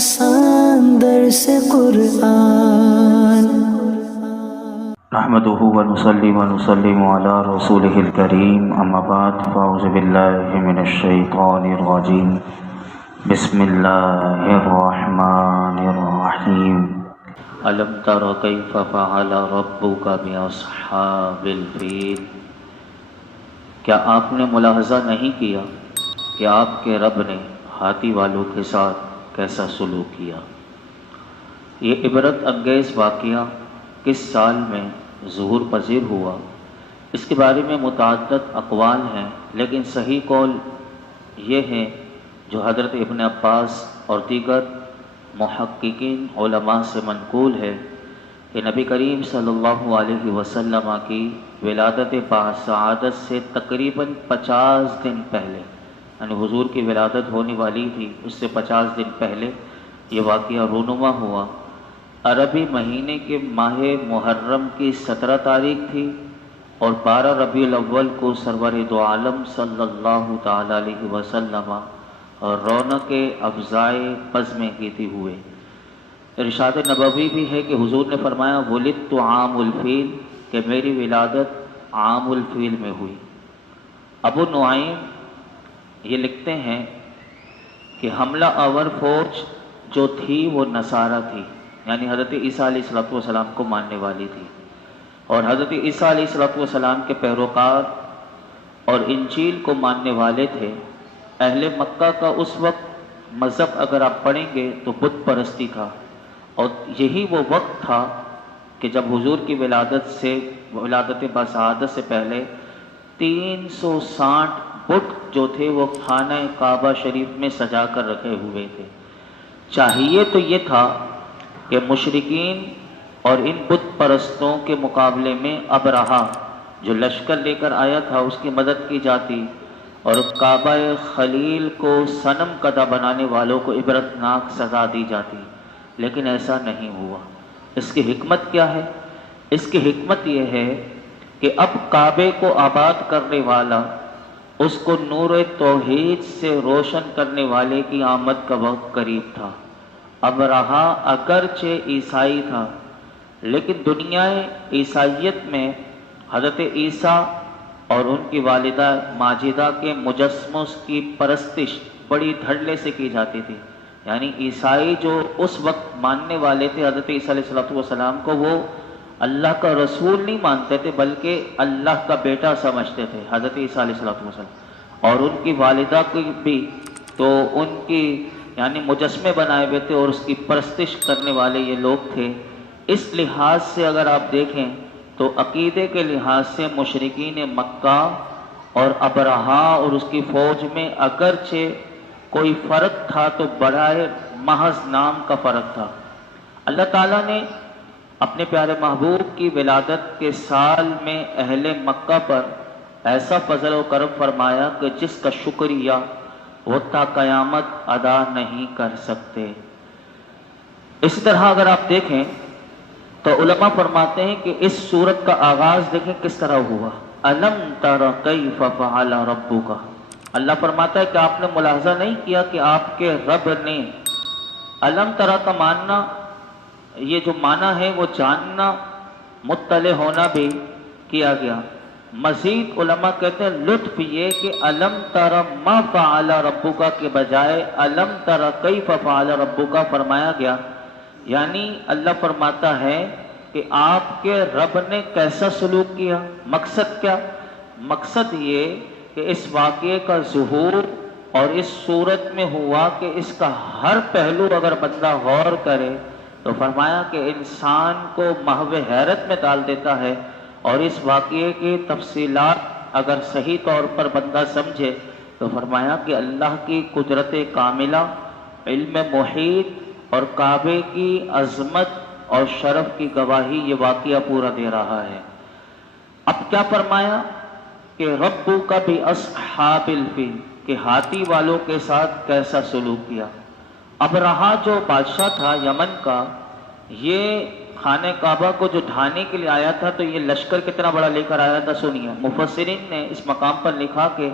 آسان درس قرآن نحمده ونصلي ونسلم على رسوله الكريم اما بعد فاعوذ بالله من الشيطان الرجيم بسم الله الرحمن الرحيم ألم تر كيف فعل ربك بأصحاب الفيل؟ کیا آپ نے ملاحظہ نہیں کیا کہ آپ کے رب نے ہاتھی والوں کے ساتھ کیسا سلوک کیا؟ یہ عبرت انگیز واقعہ کس سال میں ظہور پذیر ہوا، اس کے بارے میں متعدد اقوال ہیں، لیکن صحیح قول یہ ہے جو حضرت ابن عباس اور دیگر محققین علماء سے منقول ہے کہ نبی کریم صلی اللہ علیہ وسلم کی ولادت باسعادت سے تقریباً 50 دن پہلے، یعنی حضور کی ولادت ہونے والی تھی اس سے 50 دن پہلے یہ واقعہ رونما ہوا۔ عربی مہینے کے ماہ محرم کی 17 تاریخ تھی اور 12 ربیع الاول کو سرور دو عالم صلی اللہ تعالی علیہ وسلم اور رونق افزائے بزم گیتی ہوئے۔ ارشاد نبوی بھی ہے کہ حضور نے فرمایا ولدت عام الفیل، کہ میری ولادت عام الفیل میں ہوئی۔ ابو نعیم یہ لکھتے ہیں کہ حملہ آور فوج جو تھی وہ نصارہ تھی، یعنی حضرت عیسیٰ علیہ السلام کو ماننے والی تھی، اور حضرت عیسیٰ علیہ السلام کے پیروکار اور انجیل کو ماننے والے تھے۔ اہل مکہ کا اس وقت مذہب اگر آپ پڑھیں گے تو بت پرستی تھا، اور یہی وہ وقت تھا کہ جب حضور کی ولادت باسعادت سے پہلے 360 بت جو تھے وہ خانہ کعبہ شریف میں سجا کر رکھے ہوئے تھے۔ چاہیے تو یہ تھا کہ مشرکین اور ان بت پرستوں کے مقابلے میں ابرہہ جو لشکر لے کر آیا تھا اس کی مدد کی جاتی اور کعبہ خلیل کو صنم کدہ بنانے والوں کو عبرتناک سزا دی جاتی، لیکن ایسا نہیں ہوا۔ اس کی حکمت کیا ہے؟ اس کی حکمت یہ ہے کہ اب کعبے کو آباد کرنے والا، اس کو نور توحید سے روشن کرنے والے کی آمد کا وقت قریب تھا۔ ابرہہ اگرچہ عیسائی تھا، لیکن دنیا عیسائیت میں حضرت عیسیٰ اور ان کی والدہ ماجدہ کے مجسموں کی پرستش بڑی دھڑلے سے کی جاتی تھی، یعنی عیسائی جو اس وقت ماننے والے تھے حضرت عیسیٰ علیہ السلام کو، وہ اللہ کا رسول نہیں مانتے تھے بلکہ اللہ کا بیٹا سمجھتے تھے حضرت عیسیٰ علیہ السلام، اور ان کی والدہ کی بھی تو ان کی یعنی مجسمے بنائے ہوئے تھے اور اس کی پرستش کرنے والے یہ لوگ تھے۔ اس لحاظ سے اگر آپ دیکھیں تو عقیدے کے لحاظ سے مشرکین مکہ اور ابرہہ اور اس کی فوج میں اگرچہ کوئی فرق تھا تو برائے محض نام کا فرق تھا۔ اللہ تعالیٰ نے اپنے پیارے محبوب کی ولادت کے سال میں اہل مکہ پر ایسا فضل و کرم فرمایا کہ جس کا شکریہ وہ تا قیامت ادا نہیں کر سکتے۔ اسی طرح اگر آپ دیکھیں تو علماء فرماتے ہیں کہ اس سورت کا آغاز دیکھیں کس طرح ہوا، الم تر کیف فعل ربک۔ اللہ فرماتا ہے کہ آپ نے ملاحظہ نہیں کیا کہ آپ کے رب نے، الم تر کا ماننا، یہ جو معنی ہے وہ جاننا، مطلع ہونا بھی کیا گیا۔ مزید علماء کہتے ہیں لطف یہ کہ الم تر ما فعل ربک کے بجائے الم تر کیف فعل ربک فرمایا گیا، یعنی اللہ فرماتا ہے کہ آپ کے رب نے کیسا سلوک کیا۔ مقصد کیا؟ مقصد یہ کہ اس واقعے کا ظہور اور اس صورت میں ہوا کہ اس کا ہر پہلو اگر بندہ غور کرے تو فرمایا کہ انسان کو محو حیرت میں ڈال دیتا ہے، اور اس واقعے کی تفصیلات اگر صحیح طور پر بندہ سمجھے تو فرمایا کہ اللہ کی قدرت کاملہ، علم محیط اور کعبے کی عظمت اور شرف کی گواہی یہ واقعہ پورا دے رہا ہے۔ اب کیا فرمایا کہ ربک باصحاب الفیل، کہ ہاتھی والوں کے ساتھ کیسا سلوک کیا۔ ابرہہ جو بادشاہ تھا یمن کا، یہ خانہ کعبہ کو جو ڈھانے کے لیے آیا تھا تو یہ لشکر کتنا بڑا لے کر آیا تھا سنیے۔ مفسرین نے اس مقام پر لکھا کہ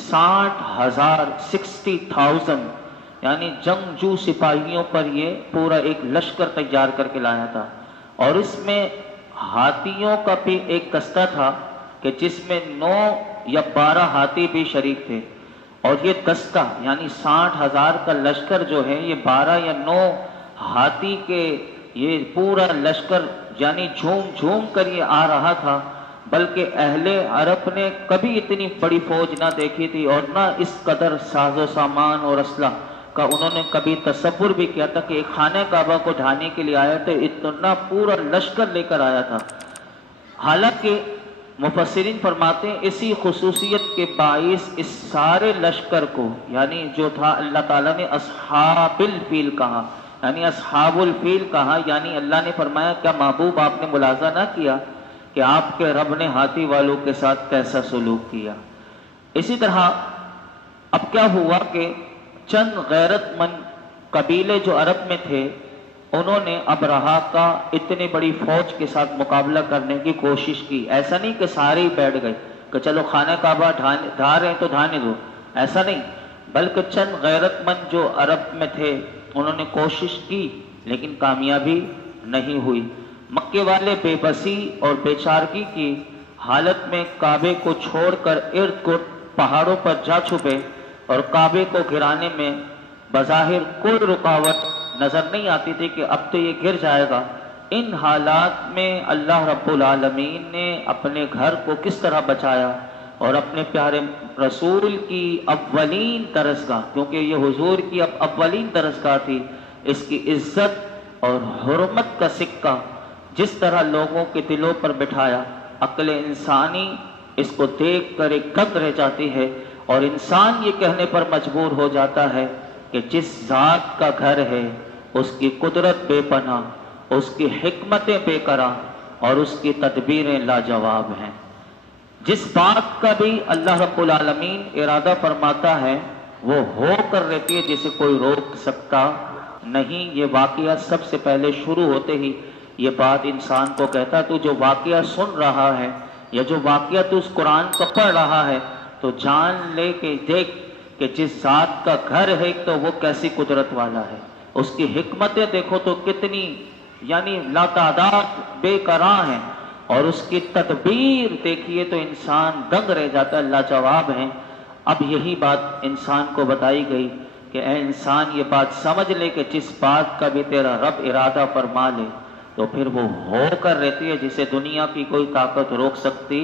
60,000 یعنی جنگجو سپاہیوں پر یہ پورا ایک لشکر تیار کر کے لایا تھا، اور اس میں ہاتھیوں کا بھی ایک دستہ تھا کہ جس میں 9 یا 12 ہاتھی بھی شریک تھے، اور یہ دستہ یعنی 60,000 کا لشکر جو ہے یہ 12 یا 9 ہاتھی کے یہ پورا لشکر یعنی جھوم جھوم کر یہ آ رہا تھا، بلکہ اہل عرب نے کبھی اتنی بڑی فوج نہ دیکھی تھی، اور نہ اس قدر ساز و سامان اور اسلحہ کا انہوں نے کبھی تصور بھی کیا تھا کہ ایک خانہ کعبہ کو ڈھانے کے لیے آیا تو اتنا پورا لشکر لے کر آیا تھا۔ حالانکہ مفسرین فرماتے ہیں اسی خصوصیت کے باعث اس سارے لشکر کو یعنی جو تھا اللہ تعالیٰ نے اصحاب الفیل کہا، یعنی اصحاب الفیل کہا، یعنی اللہ نے فرمایا کیا محبوب آپ نے ملاحظہ نہ کیا کہ آپ کے رب نے ہاتھی والوں کے ساتھ کیسا سلوک کیا۔ اسی طرح اب کیا ہوا کہ چند غیرت مند قبیلے جو عرب میں تھے انہوں نے ابرہہ کا اتنی بڑی فوج کے ساتھ مقابلہ کرنے کی کوشش کی۔ ایسا نہیں کہ سارے ہی بیٹھ گئے کہ چلو خانہ کعبہ ڈھا رہے ہیں تو ڈھانے دو، ایسا نہیں، بلکہ چند غیرت مند جو عرب میں تھے انہوں نے کوشش کی لیکن کامیابی نہیں ہوئی۔ مکے والے بے بسی اور بے چارگی کی حالت میں کعبے کو چھوڑ کر ارد گرد پہاڑوں پر جا چھپے، اور کعبے کو گرانے میں بظاہر کوئی رکاوٹ نظر نہیں آتی تھی کہ اب تو یہ گر جائے گا۔ ان حالات میں اللہ رب العالمین نے اپنے گھر کو کس طرح بچایا، اور اپنے پیارے رسول کی اولین درسگاہ، کیونکہ یہ حضور کی اب اولین درسگاہ تھی، اس کی عزت اور حرمت کا سکہ جس طرح لوگوں کے دلوں پر بٹھایا، عقل انسانی اس کو دیکھ کر ایک دنگ رہ جاتی ہے، اور انسان یہ کہنے پر مجبور ہو جاتا ہے کہ جس ذات کا گھر ہے اس کی قدرت بے پناہ، اس کی حکمتیں بے قرار، اور اس کی تدبیریں لاجواب ہیں۔ جس بات کا بھی اللہ رب العالمین ارادہ فرماتا ہے وہ ہو کر رہتی ہے، جسے کوئی روک سکتا نہیں۔ یہ واقعہ سب سے پہلے شروع ہوتے ہی یہ بات انسان کو کہتا، تو جو واقعہ سن رہا ہے یا جو واقعہ تو اس قرآن کو پڑھ رہا ہے تو جان لے کے دیکھ کہ جس ذات کا گھر ہے تو وہ کیسی قدرت والا ہے، اس کی حکمتیں دیکھو تو کتنی یعنی لاتعداد بے قرار ہیں، اور اس کی تدبیر دیکھیے تو انسان دنگ رہ جاتا ہے، لاجواب ہیں۔ اب یہی بات انسان کو بتائی گئی کہ اے انسان یہ بات سمجھ لے کہ جس بات کا بھی تیرا رب ارادہ فرما لے تو پھر وہ ہو کر رہتی ہے، جسے دنیا کی کوئی طاقت روک سکتی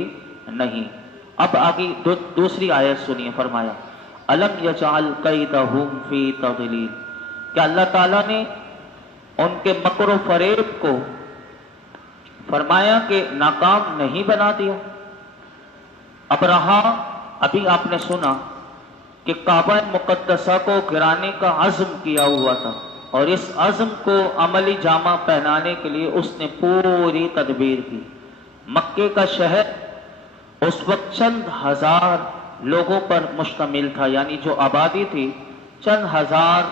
نہیں۔ اب آگے دوسری آیت سنیے، فرمایا الم یجعل کیدہم فی تضلیل، کہ اللہ تعالیٰ نے ان کے مکر و فریب کو فرمایا کہ ناکام نہیں بنا دیا۔ ابرہہ ابھی آپ نے سنا کہ کعبہ مقدسہ کو گرانے کا عزم کیا ہوا تھا، اور اس عزم کو عملی جامہ پہنانے کے لیے اس نے پوری تدبیر کی۔ مکے کا شہر اس وقت چند ہزار لوگوں پر مشتمل تھا، یعنی جو آبادی تھی چند ہزار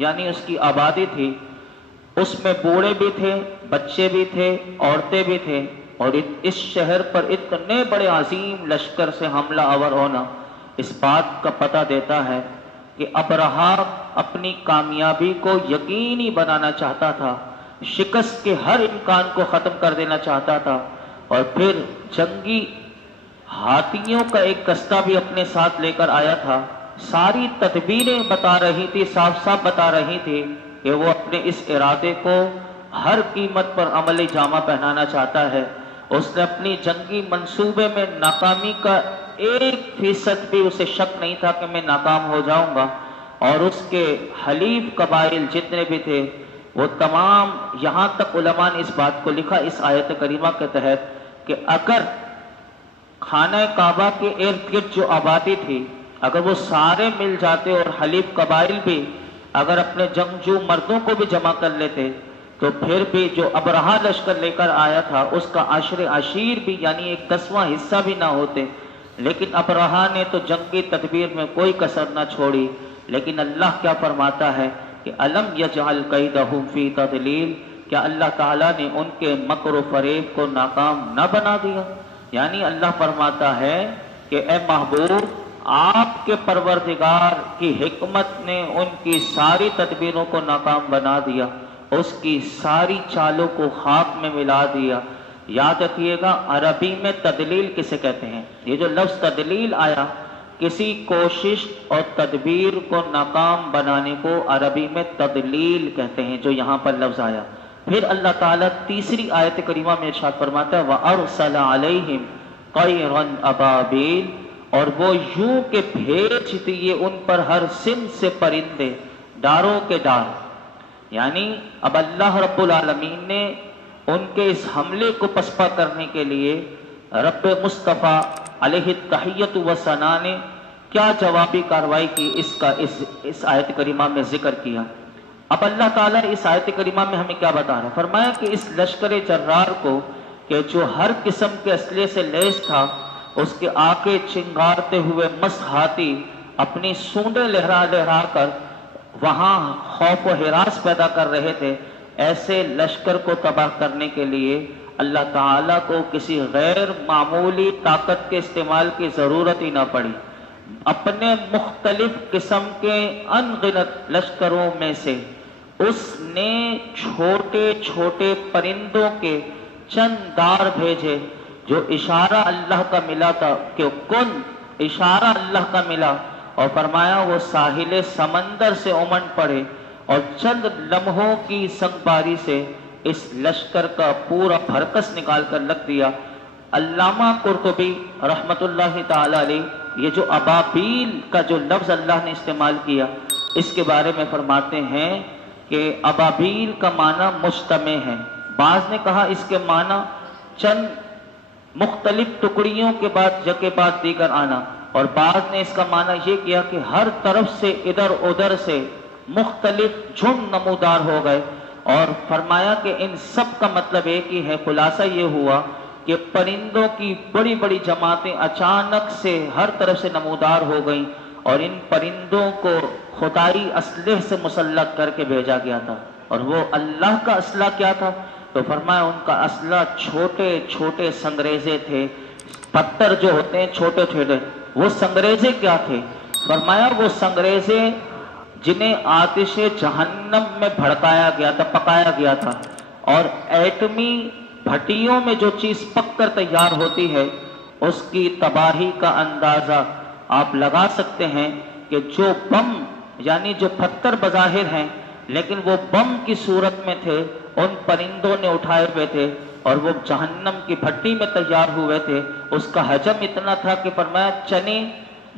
یعنی اس کی آبادی تھی، اس میں بوڑھے بھی تھے، بچے بھی تھے، عورتیں بھی تھے، اور اس شہر پر اتنے بڑے عظیم لشکر سے حملہ آور ہونا اس بات کا پتہ دیتا ہے کہ ابرہہ اپنی کامیابی کو یقینی بنانا چاہتا تھا، شکست کے ہر امکان کو ختم کر دینا چاہتا تھا، اور پھر جنگی ہاتھیوں کا ایک دستہ بھی اپنے ساتھ لے کر آیا تھا۔ ساری تدبیریں بتا رہی تھی، صاف صاف بتا رہی تھی کہ وہ اپنے اس ارادے کو ہر قیمت پر عملی جامہ پہنانا چاہتا ہے۔ اس نے اپنی جنگی منصوبے میں ناکامی کا 1% بھی اسے شک نہیں تھا کہ میں ناکام ہو جاؤں گا، اور اس کے حلیف قبائل جتنے بھی تھے وہ تمام، یہاں تک علماء نے اس بات کو لکھا اس آیت کریمہ کے تحت کہ اگر خانہ کعبہ کے ارد گرد جو آبادی تھی اگر وہ سارے مل جاتے اور حلیف قبائل بھی اگر اپنے جنگجو مردوں کو بھی جمع کر لیتے تو پھر بھی جو ابرہہ لشکر لے کر آیا تھا اس کا عشر عشیر بھی یعنی 1/10واں حصہ بھی نہ ہوتے۔ لیکن ابرہہ نے تو جنگی تدبیر میں کوئی کسر نہ چھوڑی۔ لیکن اللہ کیا فرماتا ہے کہ الم یجعل کیدہم فی تضلیل، کیا اللہ تعالیٰ نے ان کے مکر و فریب کو ناکام نہ بنا دیا؟ یعنی اللہ فرماتا ہے کہ اے محبوب آپ کے پروردگار کی حکمت نے ان کی ساری تدبیروں کو ناکام بنا دیا، اس کی ساری چالوں کو خاک میں ملا دیا۔ یاد رکھیے گا عربی میں تدلیل کسے کہتے ہیں؟ یہ جو لفظ تدلیل آیا، کسی کوشش اور تدبیر کو ناکام بنانے کو عربی میں تدلیل کہتے ہیں، جو یہاں پر لفظ آیا۔ پھر اللہ تعالیٰ تیسری آیت کریمہ میں ارشاد فرماتا ہے وَأَرْسَلَ عَلَيْهِمْ طَيْرًا أَبَابِيلَ، اور وہ یوں کہ بھیج دیے ان پر ہر صنف سے پرندے، ڈاروں کے ڈار۔ یعنی اب اللہ رب العالمین نے ان کے اس حملے کو پسپا کرنے کے لیے رب مصطفیٰ علیہ التحیۃ والثناء نے کیا جوابی کارروائی کی، اس آیت کریمہ میں ذکر کیا۔ اب اللہ تعالیٰ اس آیت کریمہ میں ہمیں کیا بتا رہا ہے؟ فرمایا کہ اس لشکر جرار کو کہ جو ہر قسم کے اسلحے سے لیس تھا، اس کے آنکھیں چنگارتے ہوئے مست ہاتھی اپنی سونڈیں لہرا لہرا کر وہاں خوف و ہراس پیدا کر رہے تھے، ایسے لشکر کو تباہ کرنے کے لیے اللہ تعالیٰ کو کسی غیر معمولی طاقت کے استعمال کی ضرورت ہی نہ پڑی۔ اپنے مختلف قسم کے ان گنت لشکروں میں سے اس نے چھوٹے چھوٹے پرندوں کے چند دار بھیجے، جو اشارہ اللہ کا ملا تھا کہ کن، اشارہ اللہ کا ملا، اور فرمایا وہ ساحل سمندر سے امنڈ پڑے اور چند لمحوں کی سنگباری سے اس لشکر کا پورا بھرکس نکال کر رکھ دیا۔ علامہ قرطبی رحمت اللہ تعالی علیہ یہ جو ابابیل کا جو لفظ اللہ نے استعمال کیا، اس کے بارے میں فرماتے ہیں کہ ابابیل کا معنی مجتمع ہے، بعض نے کہا اس کے معنی چند مختلف ٹکڑیوں کے بعد یکے بعد دیگر آنا، اور بعض نے اس کا معنی یہ کیا کہ ہر طرف سے ادھر ادھر سے مختلف جھنڈ نمودار ہو گئے، اور فرمایا کہ ان سب کا مطلب ایک ہی ہے۔ خلاصہ یہ ہوا کہ پرندوں کی بڑی بڑی جماعتیں اچانک سے ہر طرف سے نمودار ہو گئیں، اور ان پرندوں کو خدائی اسلحے سے مسلط کر کے بھیجا گیا تھا۔ اور وہ اللہ کا اسلحہ کیا تھا؟ تو فرمایا ان کا اسلحہ چھوٹے چھوٹے سنگریزے تھے، پتھر جو ہوتے ہیں چھوٹے چھوٹے، وہ سنگریزے کیا تھے؟ فرمایا وہ سنگریزے جنہیں آتش جہنم میں بھڑکایا گیا تھا، پکایا گیا تھا، اور ایٹمی بھٹیوں میں جو چیز پک کر تیار ہوتی ہے اس کی تباہی کا اندازہ آپ لگا سکتے ہیں کہ جو بم، یعنی جو پتھر بظاہر ہیں لیکن وہ بم کی صورت میں تھے، ان پرندوں نے اٹھائے ہوئے تھے اور وہ جہنم کی بھٹی میں تیار ہوئے تھے، اس کا حجم اتنا تھا کہ فرمایا چنے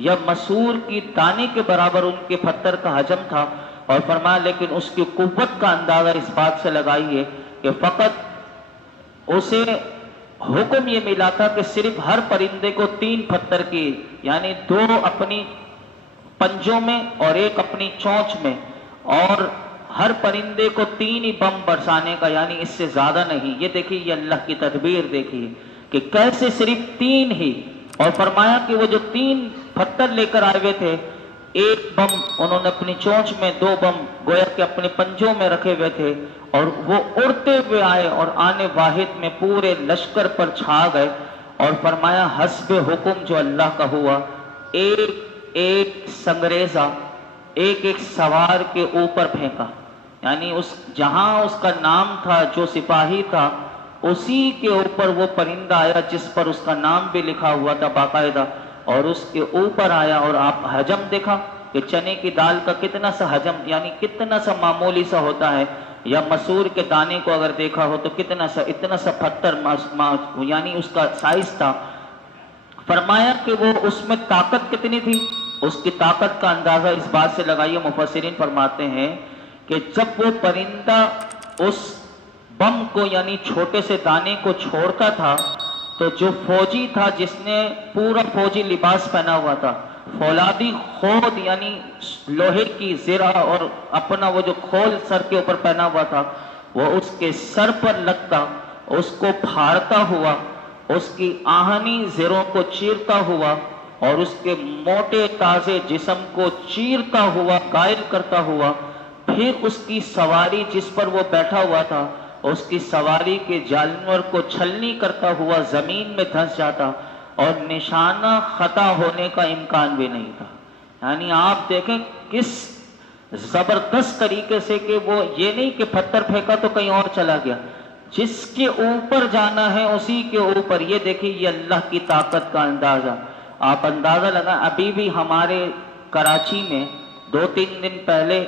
یا مسور کی دانے کے برابر ان کے پتھر کا حجم تھا، اور فرمایا لیکن اس کی قوت کا اندازہ اس بات سے لگائیے کہ فقط اسے حکم یہ ملا تھا کہ صرف ہر پرندے کو 3 پتھر کی، یعنی 2 اپنی پنجوں میں اور 1 اپنی چونچ میں، اور ہر پرندے کو 3 ہی بم برسانے کا، یعنی اس سے زیادہ نہیں۔ یہ دیکھیے یہ اللہ کی تدبیر دیکھیے کہ کیسے صرف 3 ہی، اور فرمایا کہ وہ جو 3 پتھر لے کر آئے ہوئے تھے، 1 بم انہوں نے اپنی چونچ میں، 2 بم گویا کہ اپنے پنجوں میں رکھے ہوئے تھے، اور وہ اڑتے ہوئے آئے اور آنے واحد میں پورے لشکر پر چھا گئے، اور فرمایا حسب حکم جو اللہ کا ہوا، ایک ایک سنگریزہ ایک ایک سوار کے اوپر پھینکا، یعنی جہاں اس کا نام تھا، جو سپاہی تھا، اسی کے اوپر وہ پرندہ آیا جس پر اس کا نام بھی لکھا ہوا تھا باقاعدہ، اور اس کے اوپر آیا، اور آپ حجم دیکھا کہ چنے کی دال کا کتنا سا حجم، یعنی کتنا سا معمولی سا ہوتا ہے، یا مسور کے دانے کو اگر دیکھا ہو تو کتنا سا، اتنا سا پتھر، یعنی اس کا سائز تھا۔ فرمایا کہ وہ اس میں طاقت کتنی تھی، اس کی طاقت کا اندازہ اس بات سے لگائیے، مفسرین فرماتے ہیں کہ جب وہ پرندہ اس بم کو، یعنی چھوٹے سے دانے کو چھوڑتا تھا، تو جو فوجی تھا جس نے پورا فوجی لباس پہنا ہوا تھا، فولادی خود یعنی لوہے کی زرہ اور اپنا وہ جو کھول سر کے اوپر پہنا ہوا تھا، وہ اس کے سر پر لگتا، اس کو پھاڑتا ہوا، اس کی آہنی زروں کو چیرتا ہوا، اور اس کے موٹے تازے جسم کو چیرتا ہوا، غائل کرتا ہوا، پھر اس کی سواری جس پر وہ بیٹھا ہوا تھا، اس کی سواری کے جانور کو چھلنی کرتا ہوا زمین میں دھنس جاتا، اور نشانہ خطا ہونے کا امکان بھی نہیں تھا. یعنی آپ دیکھیں کس زبردست طریقے سے کہ وہ یہ نہیں کہ پتھر پھینکا تو کہیں اور چلا گیا، جس کے اوپر جانا ہے اسی کے اوپر. یہ دیکھیں یہ اللہ کی طاقت کا اندازہ. آپ اندازہ لگائیں، ابھی بھی ہمارے کراچی میں 2-3 دن پہلے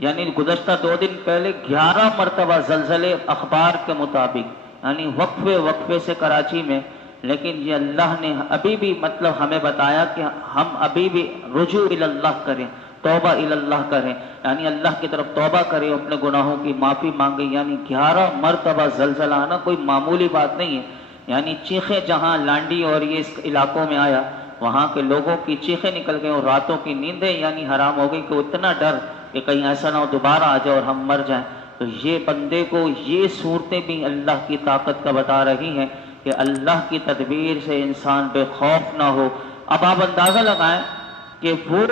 یعنی گزشتہ 2 دن پہلے 11 مرتبہ زلزلے اخبار کے مطابق، یعنی وقفے سے کراچی میں. لیکن یہ اللہ نے ابھی بھی مطلب ہمیں بتایا کہ ہم ابھی بھی رجوع اللہ کریں، توبہ اللہ کریں، یعنی اللہ کی طرف توبہ کریں، اپنے گناہوں کی معافی مانگیں. یعنی 11 مرتبہ زلزلہ آنا کوئی معمولی بات نہیں ہے. یعنی چیخیں جہاں لانڈی اور یہ اس علاقوں میں آیا، وہاں کے لوگوں کی چیخیں نکل گئیں اور راتوں کی نیندیں یعنی حرام ہو گئی کہ اتنا ڈر کہ کہیں ایسا نہ ہو دوبارہ آ جائے اور ہم مر جائیں. تو یہ بندے کو یہ صورتیں بھی اللہ کی طاقت کا بتا رہی ہیں کہ اللہ کی تدبیر سے انسان بے خوف نہ ہو. اب آپ اندازہ لگائیں کہ وہ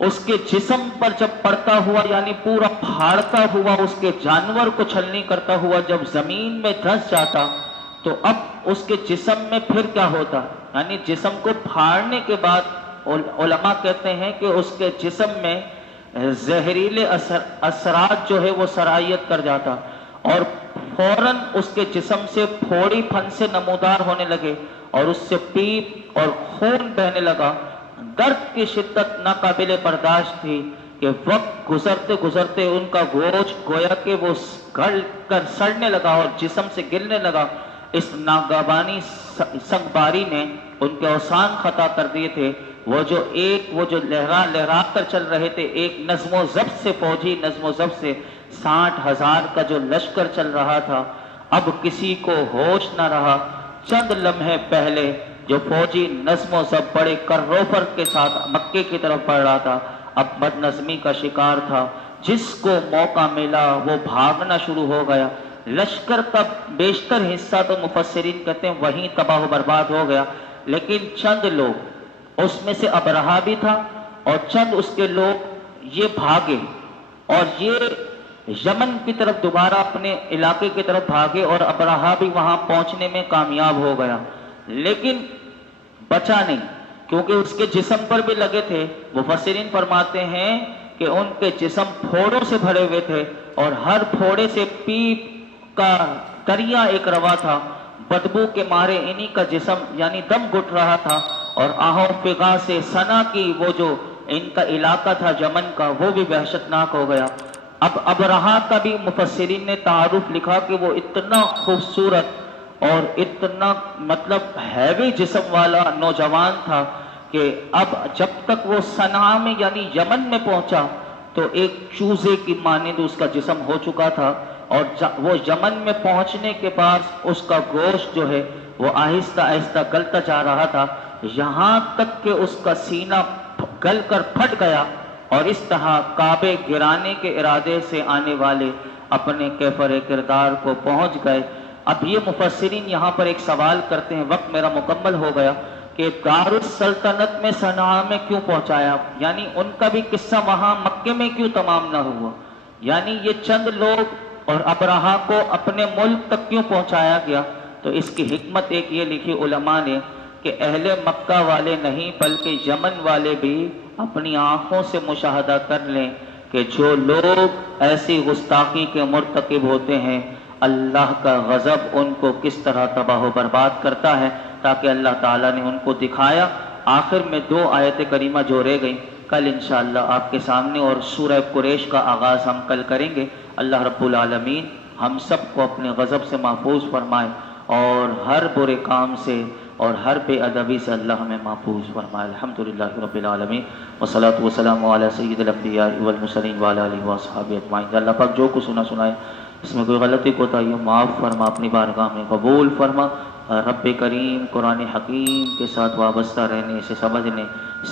اس کے جسم پر جب پڑتا ہوا یعنی پورا پھاڑتا ہوا اس کے جانور کو چھلنی کرتا ہوا جب زمین میں دھس جاتا تو اب اس کے جسم میں پھر کیا ہوتا. یعنی جسم کو پھاڑنے کے بعد علماء کہتے ہیں کہ اس کے جسم میں زہریلے اثرات جو ہے وہ سرایت کر جاتا اور فوراً اس کے جسم سے پھوڑی پھنسے نمودار ہونے لگے اور اس سے پیپ اور خون بہنے لگا. درد کی شدت ناقابل برداشت تھی کہ وقت گزرتے گزرتے ان کا گوشت گویا کہ وہ گل کر سڑنے لگا اور جسم سے گرنے لگا. اس ناگہانی سنگباری نے ان کے اوسان خطا کر دیے تھے. وہ جو لہرا کر چل رہے تھے، ایک نظم و ضبط سے فوجی نظم و ضبط سے 60,000 کا جو لشکر چل رہا تھا، اب کسی کو ہوش نہ رہا. چند لمحے پہلے جو فوجی نظم و ضبط بڑے کروفر کے ساتھ مکے کی طرف بڑھ رہا تھا، اب بد نظمی کا شکار تھا. جس کو موقع ملا وہ بھاگنا شروع ہو گیا. لشکر کا بیشتر حصہ تو مفسرین کہتے ہیں وہیں تباہ و برباد ہو گیا، لیکن چند لوگ، اس میں سے ابرہہ بھی تھا اور چند اس کے لوگ یہ بھاگے اور یہ یمن کی طرف دوبارہ اپنے علاقے کی طرف بھاگے اور ابرہہ بھی وہاں پہنچنے میں کامیاب ہو گیا، لیکن بچا نہیں کیونکہ اس کے جسم پر بھی لگے تھے. مفسرین فرماتے ہیں کہ ان کے جسم پھوڑوں سے بھرے ہوئے تھے اور ہر پھوڑے سے پیپ کا دریا ایک روا تھا. بدبو کے مارے انہی کا جسم یعنی دم گھٹ رہا تھا اور آہوں فغاں سے سنا کی وہ جو ان کا علاقہ تھا یمن کا وہ بھی وحشتناک ہو گیا. اب ابرہہ کا بھی مفسرین نے تعارف لکھا کہ وہ اتنا خوبصورت اور اتنا مطلب ہیوی جسم والا نوجوان تھا کہ اب جب تک وہ صنعاء میں یعنی یمن میں پہنچا تو ایک چوزے کی مانند اس کا جسم ہو چکا تھا اور وہ یمن میں پہنچنے کے بعد اس کا گوشت جو ہے وہ آہستہ آہستہ گلتا جا رہا تھا یہاں تک کہ اس کا سینہ گل کر پھٹ گیا اور اس طرح کعبے گرانے کے ارادے سے آنے والے اپنے کیفر کردار کو پہنچ گئے. اب یہ مفسرین یہاں پر ایک سوال کرتے ہیں، وقت میرا مکمل ہو گیا، کہ دارالسلطنت میں صنعاء میں کیوں پہنچایا، یعنی ان کا بھی قصہ وہاں مکے میں کیوں تمام نہ ہوا، یعنی یہ چند لوگ اور ابرہہ کو اپنے ملک تک کیوں پہنچایا گیا. تو اس کی حکمت ایک یہ لکھی علماء نے کہ اہل مکہ والے نہیں بلکہ یمن والے بھی اپنی آنکھوں سے مشاہدہ کر لیں کہ جو لوگ ایسی گستاخی کے مرتکب ہوتے ہیں اللہ کا غضب ان کو کس طرح تباہ و برباد کرتا ہے، تاکہ اللہ تعالیٰ نے ان کو دکھایا. آخر میں 2 آیت کریمہ جو رہ گئی کل انشاءاللہ آپ کے سامنے، اور سورہ قریش کا آغاز ہم کل کریں گے. اللہ رب العالمین ہم سب کو اپنے غضب سے محفوظ فرمائے اور ہر برے کام سے اور ہر بے ادبی سے اللہ ہمیں محفوظ فرمائے. الحمدللہ رب العالمین والصلاة والسلام علی سید الانبیاء والمرسلین وعلی آلہ وصحبہ اجمعین. اللہ پاک جو کچھ سنائے اس میں کوئی غلطی کوتاہی معاف فرما، اپنی بارگاہ میں قبول فرما. رب کریم قرآن حکیم کے ساتھ وابستہ رہنے، اسے سمجھنے،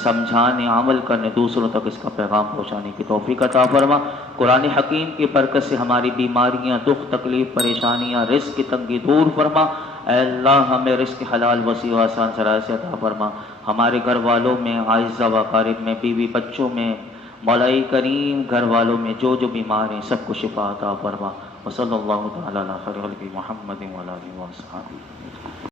سمجھانے، عمل کرنے، دوسروں تک اس کا پیغام پہنچانے کی توفیق عطا فرما. قرآن حکیم کی برکت سے ہماری بیماریاں، دکھ، تکلیف، پریشانیاں، رزق کی تنگی دور فرما. اے اللہ ہمیں رزق حلال وسیع و آسان سرائے سے عطا فرما. ہمارے گھر والوں میں، اعزہ و اقارب میں، بیوی بچوں میں، مولا کریم گھر والوں میں جو جو بیمار ہیں سب کو شفا عطا فرما. وصلی اللہ تعالی علی خیر خلق محمد وعلی آلہ وصحبہ.